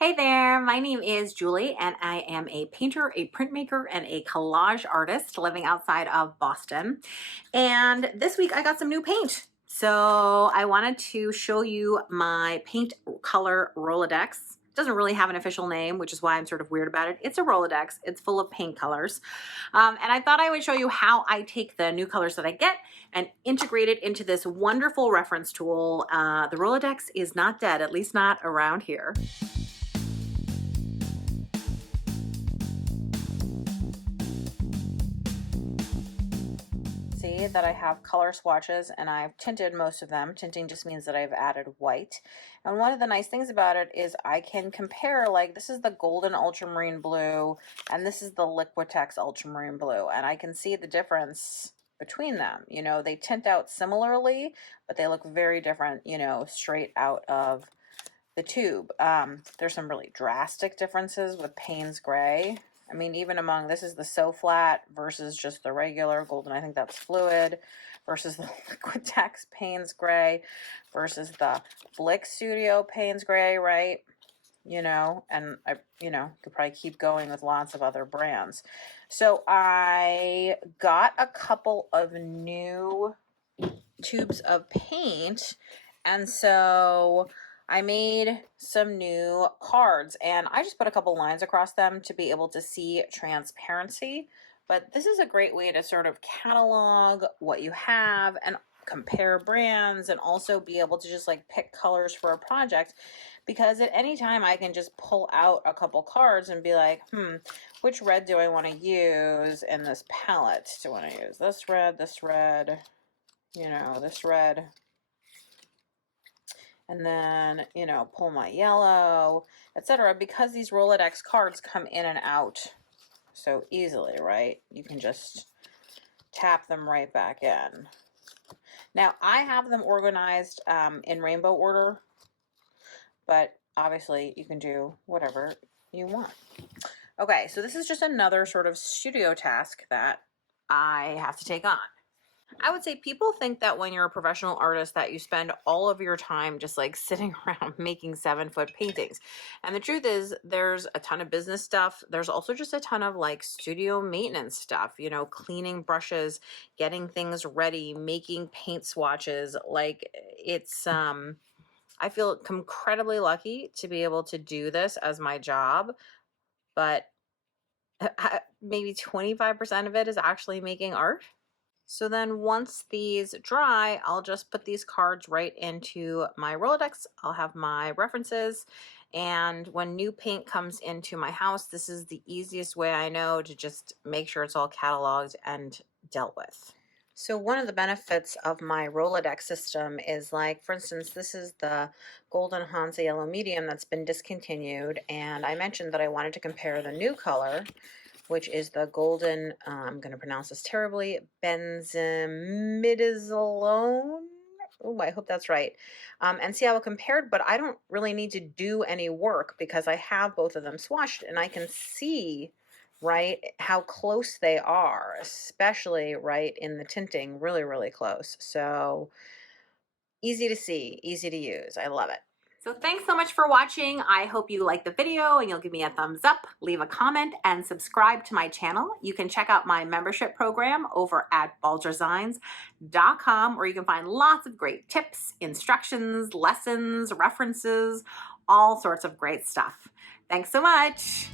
Hey there, my name is Julie and I am a painter, a printmaker, and a collage artist living outside of Boston. And this week I got some new paint. So I wanted to show you my paint color Rolodex. It doesn't really have an official name, which is why I'm sort of weird about it. It's a Rolodex. It's full of paint colors. And I thought I would show you how I take the new colors that I get and integrate it into this wonderful reference tool. The Rolodex is not dead, at least not around here. See that I have color swatches and I've tinted most of them. Tinting just means that I've added white. And one of the nice things about it is I can compare, like this is the golden ultramarine blue and this is the Liquitex ultramarine blue, and I can see the difference between them. You know, they tint out similarly, but they look very different, you know, straight out of the tube. There's some really drastic differences with Payne's Gray. I mean, even among, this is the So Flat versus just the regular golden, I think that's fluid, versus the Liquitex Payne's Gray versus the Blick Studio Payne's Gray, right? You know, and I, could probably keep going with lots of other brands. So I got a couple of new tubes of paint, and so I made some new cards and I just put a couple lines across them to be able to see transparency. But this is a great way to sort of catalog what you have and compare brands and also be able to just like pick colors for a project, because at any time I can just pull out a couple cards and be like, which red do I want to use in this palette? Do I want to use this red, this red, this red? And then, pull my yellow, etc. Because these Rolodex cards come in and out so easily, right? You can just tap them right back in. Now, I have them organized in rainbow order, but obviously you can do whatever you want. Okay, so this is just another sort of studio task that I have to take on. I would say people think that when you're a professional artist that you spend all of your time just like sitting around making 7-foot paintings. And the truth is there's a ton of business stuff. There's also just a ton of like studio maintenance stuff, cleaning brushes, getting things ready, making paint swatches. Like it's, I feel incredibly lucky to be able to do this as my job, but maybe 25% of it is actually making art. So then once these dry, I'll just put these cards right into my Rolodex. I'll have my references. And when new paint comes into my house, this is the easiest way I know to just make sure it's all cataloged and dealt with. So one of the benefits of my Rolodex system is, like, for instance, this is the Golden Hansa Yellow Medium that's been discontinued. And I mentioned that I wanted to compare the new color, which is the golden, I'm going to pronounce this terribly, benzimidazolone. Oh, I hope that's right. And see how it compared, but I don't really need to do any work because I have both of them swatched and I can see, right, how close they are, especially right in the tinting, really, really close. So easy to see, easy to use. I love it. So thanks so much for watching. I hope you liked the video and you'll give me a thumbs up, leave a comment, and subscribe to my channel. You can check out my membership program over at balzersigns.com, where you can find lots of great tips, instructions, lessons, references, all sorts of great stuff. Thanks so much.